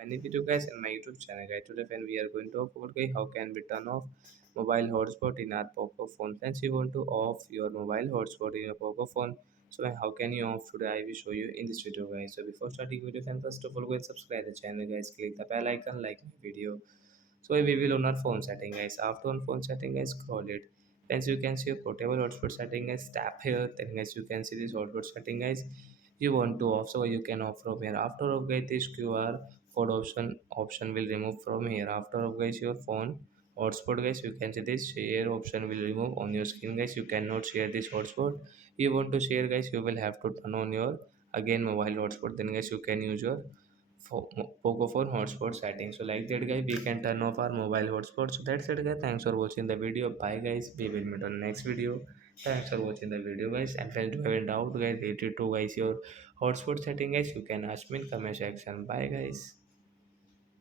many video guys in my YouTube channel guys. Today when we are going to talk about guys how can we turn off mobile hotspot in our Poco phone. Since you want to off your mobile hotspot in your Poco phone, so how can you off today? I will show you in this video guys. So before starting video, can first of all go and subscribe the channel guys. Click the bell icon, like my video. So we will on our phone setting guys. After on phone setting guys, scroll it. Then you can see your portable hotspot setting guys. Tap here. Then guys you can see this hotspot setting guys. You want to off, so you can off from here. After of guys this QR code option will remove from here. After of guys your phone hotspot guys, you can see this share option will remove on your screen guys. You cannot share this hotspot. You want to share guys, you will have to turn on your again mobile hotspot. Then guys you can use your Poco phone hotspot settings. So like that guys, we can turn off our mobile hotspot. So that's it guys. Thanks for watching the video. Bye guys. We will meet on next video. Thanks for watching the video guys. And if you have any doubt guys related to guys your hotspot setting guys, you can ask me in comment section. Bye guys.